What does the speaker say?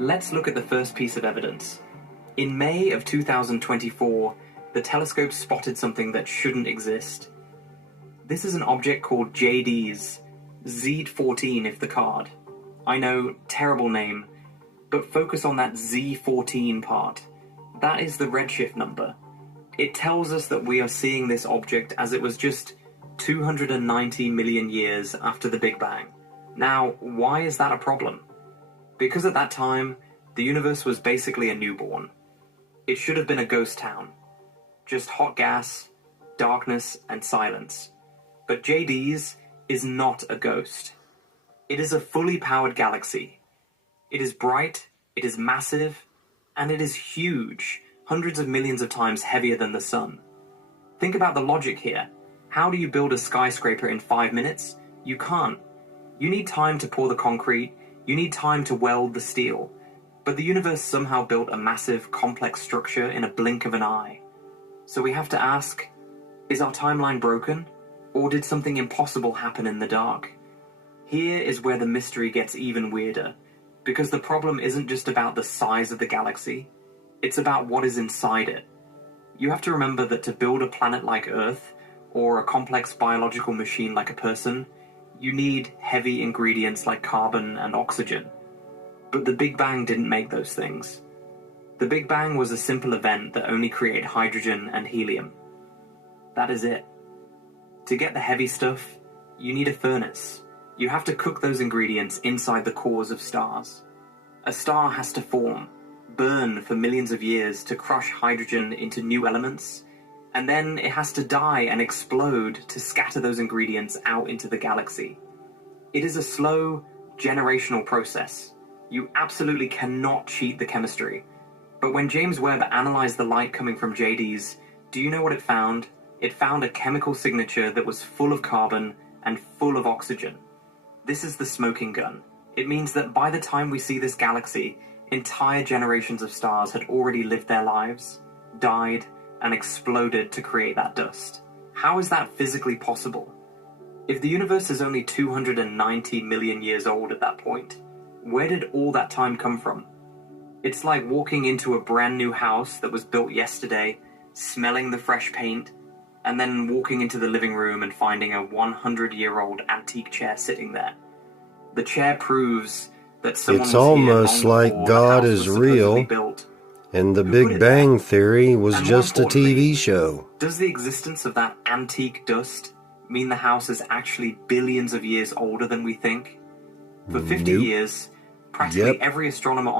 Let's look at the first piece of evidence. In May of 2024, the telescope spotted something that shouldn't exist. This is an object called JD's, Z14 if the card. I know, terrible name, but focus on that Z14 part. That is the redshift number. It tells us that we are seeing this object as it was just 290 million years after the Big Bang. Now, why is that a problem? Because at that time, the universe was basically a newborn. It should have been a ghost town. Just hot gas, darkness, and silence. But JD's is not a ghost. It is a fully powered galaxy. It is bright, it is massive, and it is huge, hundreds of millions of times heavier than the sun. Think about the logic here. How do you build a skyscraper in 5 minutes? You can't. You need time to pour the concrete, you need time to weld the steel. But the universe somehow built a massive, complex structure in a blink of an eye. So we have to ask, is our timeline broken? Or did something impossible happen in the dark? Here is where the mystery gets even weirder, because the problem isn't just about the size of the galaxy, it's about what is inside it. You have to remember that to build a planet like Earth, or a complex biological machine like a person, you need heavy ingredients like carbon and oxygen. But the Big Bang didn't make those things. The Big Bang was a simple event that only created hydrogen and helium. That is it. To get the heavy stuff, you need a furnace. You have to cook those ingredients inside the cores of stars. A star has to form, burn for millions of years to crush hydrogen into new elements, and then it has to die and explode to scatter those ingredients out into the galaxy. It is a slow, generational process. You absolutely cannot cheat the chemistry. But when James Webb analyzed the light coming from JD's, do you know what it found? It found a chemical signature that was full of carbon and full of oxygen. This is the smoking gun. It means that by the time we see this galaxy, entire generations of stars had already lived their lives, died, and exploded to create that dust. How is that physically possible? If the universe is only 290 million years old at that point, where did all that time come from? It's like walking into a brand new house that was built yesterday, smelling the fresh paint, and then walking into the living room and finding a 100-year-old antique chair sitting there. The chair proves that someone It's was almost here long like before God the house is was supposedly real, built. and the Who put Big it Bang there? Theory was And more just a importantly, TV show. Does the existence of that antique dust mean the house is actually billions of years older than we think? For 50 Nope. years, practically Yep. every astronomer